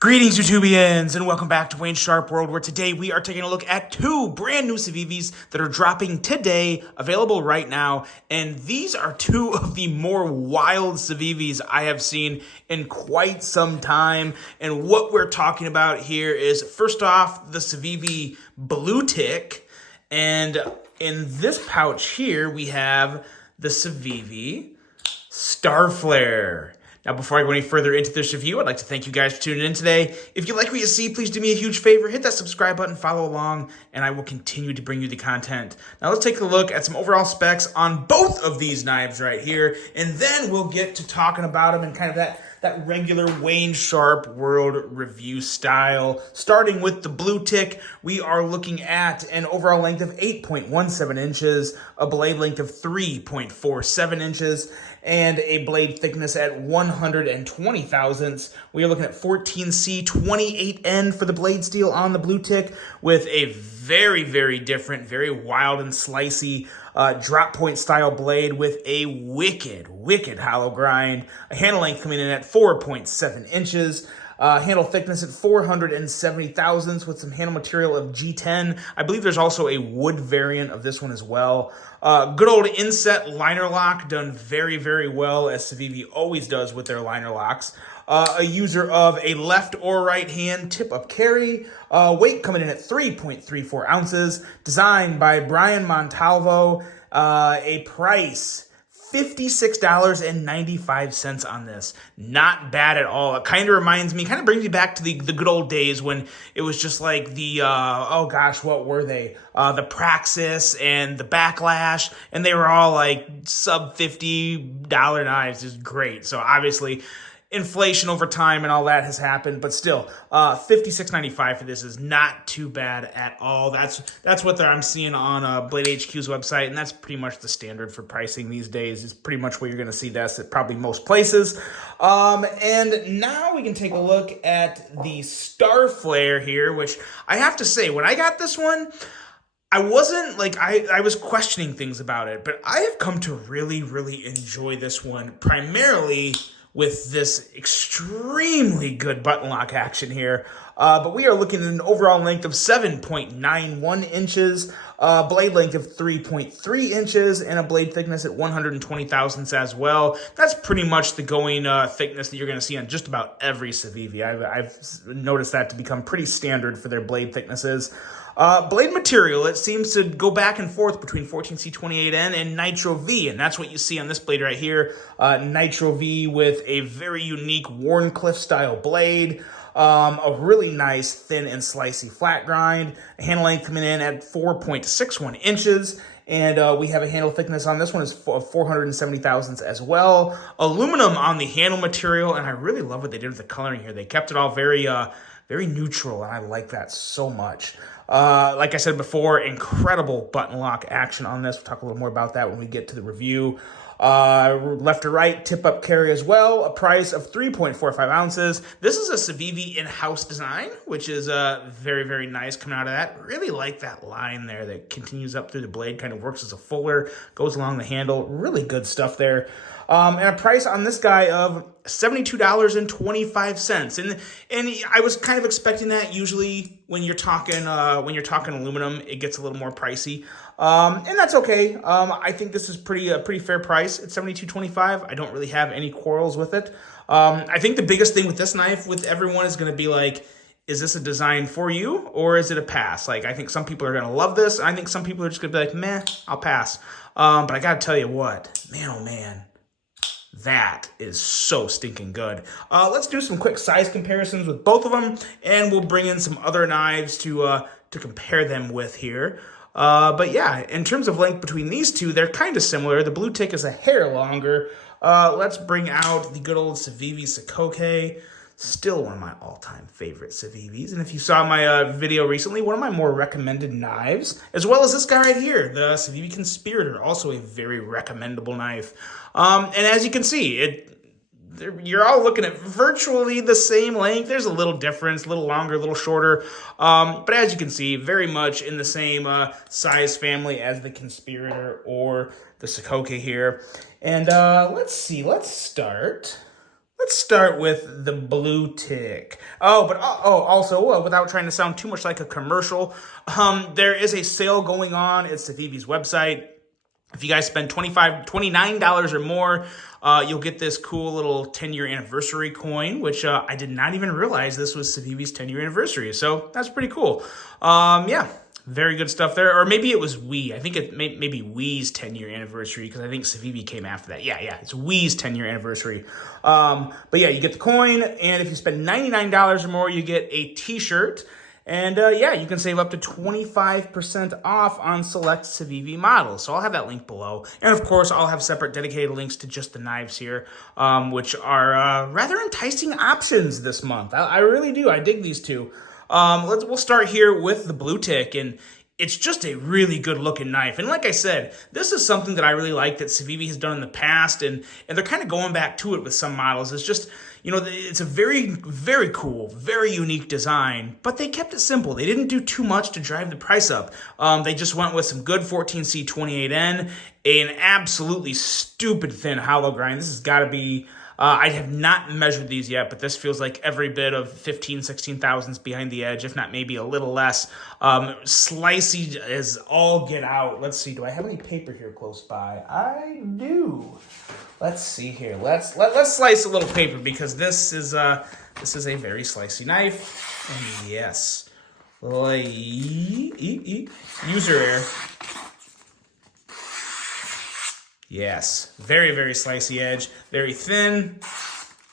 Greetings, YouTubians, and welcome back to Wayne's Sharp World, where today we are taking a look at two brand new Civivis that are dropping today, available right now, and these are two of the more wild Civivis I have seen in quite some time. And what we're talking about here is, first off, the Civivi Bluetick, and in this pouch here, we have the Civivi Starflare. Now, before I go any further into this review, I'd like to thank you guys for tuning in today. If you like what you see, please do me a huge favor. Hit that subscribe button, follow along, and I will continue to bring you the content. Now, let's take a look at some overall specs on both of these knives right here, and then we'll get to talking about them in kind of that regular Wayne Sharp World review style. Starting with the Bluetick, we are looking at an overall length of 8.17 inches, a blade length of 3.47 inches, and a blade thickness at 120 thousandths. We are looking at 14C 28N for the blade steel on the Bluetick, with a very, very different, very wild and slicey drop point style blade with a wicked hollow grind. A handle length coming in at 4.7 inches. Handle thickness at 470 thousandths with some handle material of G10. I believe there's also a wood variant of this one as well. Good old inset liner lock, done very, very well, as Civivi always does with their liner locks. A user of a left or right hand tip-up carry. Weight coming in at 3.34 ounces. Designed by Brian Montalvo. A price $56.95 on this. Not bad at all. It kind of reminds me, kind of brings me back to the good old days when it was just like the, oh gosh, what were they? The Praxis and the Backlash, and they were all like sub $50 knives. Is great. So obviously, inflation over time and all that has happened, but still, $56.95 for this is not too bad at all. That's what I'm seeing on Blade HQ's website, and that's pretty much the standard for pricing these days. Is pretty much where you're going to see this at probably most places. And now we can take a look at the Starf Flare here, which I have to say, when I got this one, I wasn't like, I was questioning things about it, but I have come to really, really enjoy this one, primarily with this extremely good button lock action here. But we are looking at an overall length of 7.91 inches, blade length of 3.3 inches, and a blade thickness at 120 thousandths as well. That's pretty much the going thickness that you're going to see on just about every Civivi. I've noticed that to become pretty standard for their blade thicknesses. Blade material, it seems to go back and forth between 14C28N and Nitro V, and that's what you see on this blade right here. Nitro V with a very unique Warncliffe style blade. A really nice thin and slicey flat grind. A handle length coming in at 4.61 inches. And we have a handle thickness on this one is 470 thousandths as well. Aluminum on the handle material, and I really love what they did with the coloring here. They kept it all very neutral, and I like that so much. Like I said before, incredible button lock action on this. We'll talk a little more about that when we get to the review. Left to right, tip-up carry as well. A price of 3.45 ounces. This is a Civivi in-house design, which is very, very nice coming out of that. Really like that line there that continues up through the blade, kind of works as a fuller, goes along the handle. Really good stuff there. And a price on this guy of $72.25. And I was kind of expecting that. Usually when you're talking aluminum, it gets a little more pricey. And that's okay. I think this is pretty fair price at $72.25. I don't really have any quarrels with it. I think the biggest thing with this knife with everyone is going to be like, is this a design for you or is it a pass? Like, I think some people are going to love this. I think some people are just going to be like, meh, I'll pass. But I got to tell you what, man, oh man, that is so stinking good. Let's do some quick size comparisons with both of them, and we'll bring in some other knives to compare them with here. But yeah, in terms of length between these two, they're kind of similar. The Bluetick is a hair longer. Let's bring out the good old Civivi Sikoke. Still one of my all-time favorite Civivis. And if you saw my video recently, one of my more recommended knives, as well as this guy right here, the Civivi Conspirator, also a very recommendable knife. And as you can see, you're all looking at virtually the same length. There's a little difference, a little longer, a little shorter. But as you can see, very much in the same size family as the Conspirator or the Sikoke here. And let's see, let's start Let's start with the Bluetick. Also, without trying to sound too much like a commercial, there is a sale going on. It's Civivi's website. If you guys spend $29 or more, you'll get this cool little 10-year anniversary coin, which I did not even realize this was Civivi's 10-year anniversary. So that's pretty cool. Yeah. Very good stuff there. Or maybe it was Wii. I think it maybe Wii's 10-year anniversary, because I think Civivi came after that. Yeah, it's Wii's 10-year anniversary. But yeah, you get the coin, and if you spend $99 or more, you get a t-shirt. And yeah, you can save up to 25% off on select Civivi models. So I'll have that link below. And of course, I'll have separate dedicated links to just the knives here, which are rather enticing options this month. I really do. I dig these two. We'll start here with the Bluetick, and it's just a really good looking knife. And like I said, this is something that I really like that Civivi has done in the past, and they're kind of going back to it with some models. It's just, it's a very, very cool, very unique design, but they kept it simple. They didn't do too much to drive the price up. They just went with some good 14C28N, an absolutely stupid thin hollow grind. This has got to be... I have not measured these yet, but this feels like every bit of 15, 16 thousandths behind the edge, if not maybe a little less. Slicey as all get out. Let's see, do I have any paper here close by? I do. Let's see here. Let's slice a little paper, because this is a very slicey knife. And yes, user error. Yes, very, very slicey edge, very thin,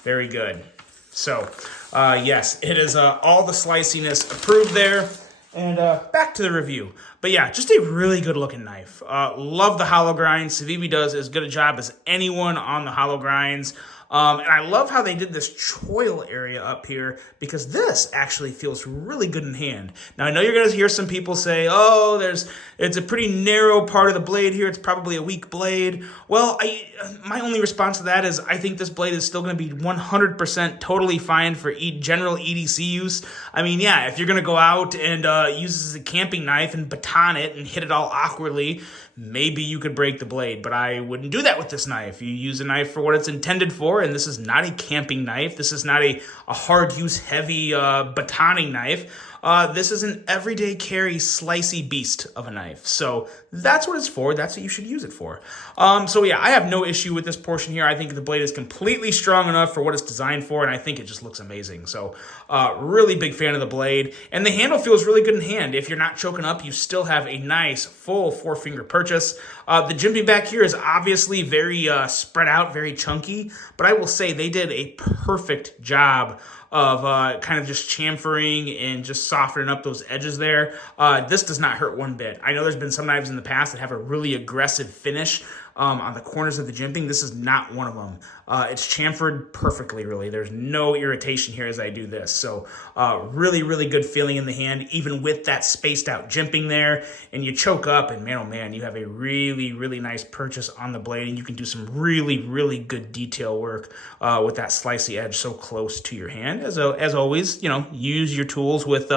very good. So, yes, it is all the sliciness approved there. And back to the review. But yeah, just a really good looking knife. Love the hollow grind. Civivi does as good a job as anyone on the hollow grinds. And I love how they did this choil area up here, because this actually feels really good in hand. Now, I know you're going to hear some people say, oh, it's a pretty narrow part of the blade here. It's probably a weak blade. Well, my only response to that is I think this blade is still going to be 100% totally fine for general EDC use. I mean, yeah, if you're going to go out and use this as a camping knife and baton it and hit it all awkwardly, maybe you could break the blade, but I wouldn't do that with this knife. You use a knife for what it's intended for, and this is not a camping knife. This is not a hard-use, heavy batoning knife. This is an everyday carry, slicey beast of a knife. So that's what it's for. That's what you should use it for. So yeah, I have no issue with this portion here. I think the blade is completely strong enough for what it's designed for, and I think it just looks amazing. So really big fan of the blade. And the handle feels really good in hand. If you're not choking up, you still have a nice full 4-finger purchase. The jimping back here is obviously very spread out, very chunky, but I will say they did a perfect job of kind of just chamfering and just softening up those edges there. This does not hurt one bit. I know there's been some knives in the past that have a really aggressive finish on the corners of the jimping. This is not one of them. It's chamfered perfectly, really. There's no irritation here as I do this. So really, really good feeling in the hand, even with that spaced out jimping there. And you choke up, and man, oh man, you have a really, really nice purchase on the blade, and you can do some really, really good detail work with that slicey edge so close to your hand. As always, use your tools with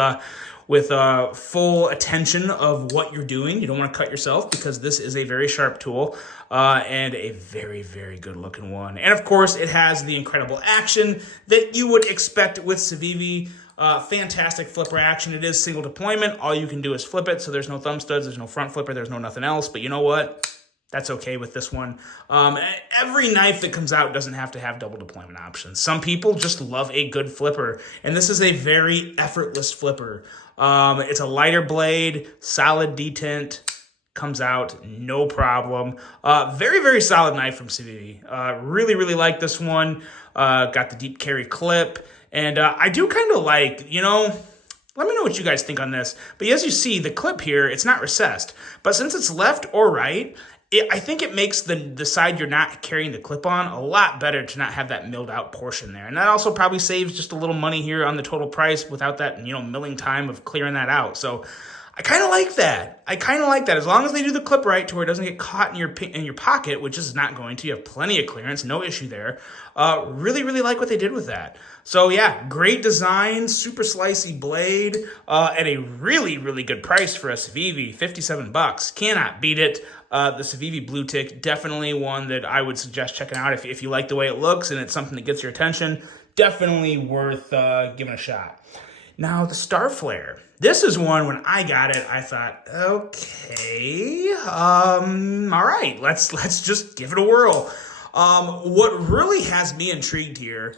full attention of what you're doing. You don't want to cut yourself, because this is a very sharp tool and a very, very good looking one. And of course, it has the incredible action that you would expect with Civivi. Fantastic flipper action. It is single deployment. All you can do is flip it, so there's no thumb studs, there's no front flipper, there's no nothing else. But you know what? That's okay with this one. Every knife that comes out doesn't have to have double deployment options. Some people just love a good flipper, and this is a very effortless flipper. It's a lighter blade, solid detent, comes out no problem. Very, very solid knife from Civivi. Really, really like this one. Got the deep carry clip, and I do kind of like, let me know what you guys think on this. But as you see, the clip here, it's not recessed. But since it's left or right, I think it makes the side you're not carrying the clip on a lot better to not have that milled out portion there. And that also probably saves just a little money here on the total price without that, milling time of clearing that out. So I kind of like that. I kind of like that. As long as they do the clip right to where it doesn't get caught in your pocket, which is not going to. You have plenty of clearance, no issue there. Really, really like what they did with that. So yeah, great design, super slicey blade, at a really, really good price for a Civivi, $57. Cannot beat it. The Civivi Bluetick, definitely one that I would suggest checking out if you like the way it looks and it's something that gets your attention. Definitely worth giving a shot. Now, the Starf Flare. This is one, when I got it, I thought, okay, all right, let's just give it a whirl. What really has me intrigued here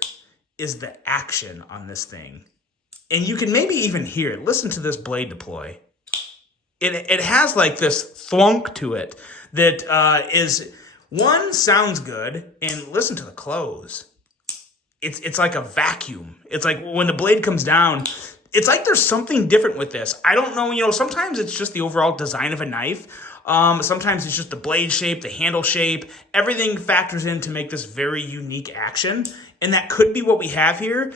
is the action on this thing. And you can maybe even hear it. Listen to this blade deploy. It has like this thwunk to it that sounds good, and listen to the close. It's like a vacuum. It's like when the blade comes down, it's like there's something different with this. I don't know, sometimes it's just the overall design of a knife. Sometimes it's just the blade shape, the handle shape. Everything factors in to make this very unique action. And that could be what we have here.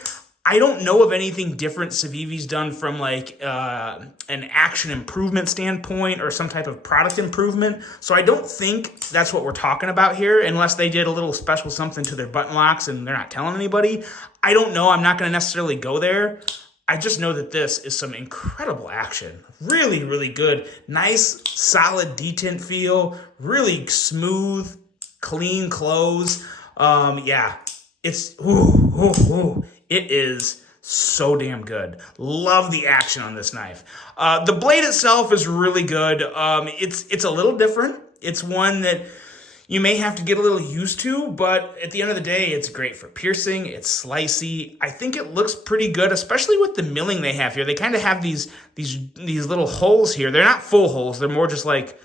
I don't know of anything different Civivi's done from like an action improvement standpoint or some type of product improvement. So I don't think that's what we're talking about here, unless they did a little special something to their button locks and they're not telling anybody. I don't know. I'm not going to necessarily go there. I just know that this is some incredible action. Really, really good. Nice, solid detent feel. Really smooth, clean close. Yeah, it's... It is so damn good. Love the action on this knife. The blade itself is really good. It's a little different. It's one that you may have to get a little used to, but at the end of the day, it's great for piercing. It's slicey. I think it looks pretty good, especially with the milling they have here. They kind of have these little holes here. They're not full holes. They're more just like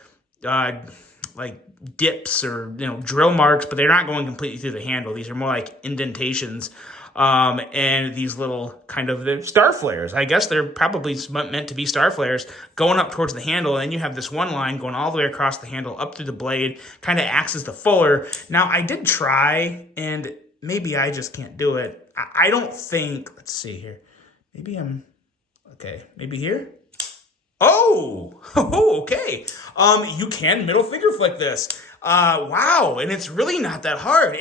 dips or drill marks, but they're not going completely through the handle. These are more like indentations. And these little kind of the Starf Flares. I guess they're probably meant to be Starf Flares going up towards the handle, and you have this one line going all the way across the handle up through the blade, kind of acts as the fuller. Now, I did try, and maybe I just can't do it. I don't think, let's see here. Maybe maybe here? Oh, okay. You can middle finger flick this. Wow, and it's really not that hard.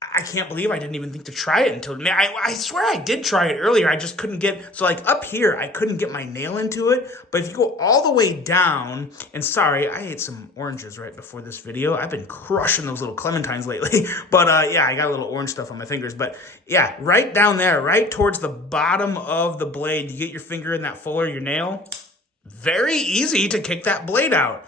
I can't believe I didn't even think to try it until... Man, I swear I did try it earlier. I just couldn't get... So, like, up here, I couldn't get my nail into it. But if you go all the way down... And sorry, I ate some oranges right before this video. I've been crushing those little clementines lately. But, yeah, I got a little orange stuff on my fingers. But, yeah, right down there, right towards the bottom of the blade, you get your finger in that fuller, your nail. Very easy to kick that blade out.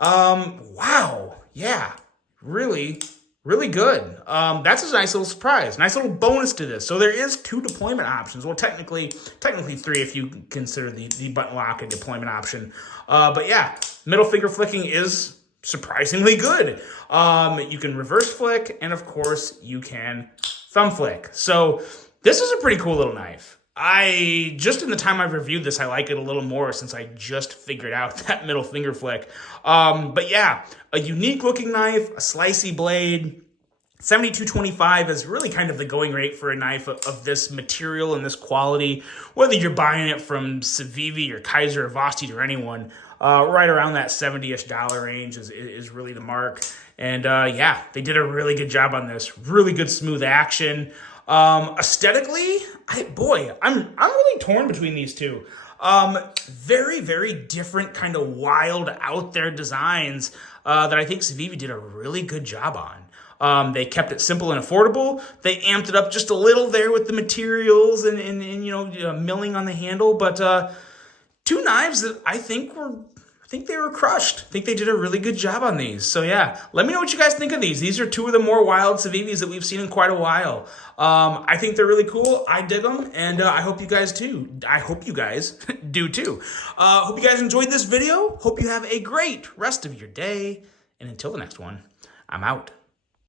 Wow. Yeah. Really... Really good. That's a nice little surprise. Nice little bonus to this. So there is 2 deployment options. Well, technically 3 if you consider the button lock a deployment option. But yeah, middle finger flicking is surprisingly good. You can reverse flick, and of course you can thumb flick. So this is a pretty cool little knife. Just in the time I've reviewed this, I like it a little more since I just figured out that middle finger flick. But yeah, a unique looking knife, a slicey blade. 72.25 is really kind of the going rate for a knife of this material and this quality. Whether you're buying it from Civivi or Kaiser or Vosteed or anyone, right around that $70-ish range is really the mark. And yeah, they did a really good job on this. Really good smooth action. Aesthetically, I'm really torn between these two. Very, very different kind of wild out there designs that I think Civivi did a really good job on. They kept it simple and affordable. They amped it up just a little there with the materials and milling on the handle. But 2 knives that I think they were crushed. I think they did a really good job on these. So yeah, let me know what you guys think of these. These are 2 of the more wild Civivis that we've seen in quite a while. I think they're really cool. I dig them, and I hope you guys too. I hope you guys do too. Hope you guys enjoyed this video. Hope you have a great rest of your day. And until the next one, I'm out.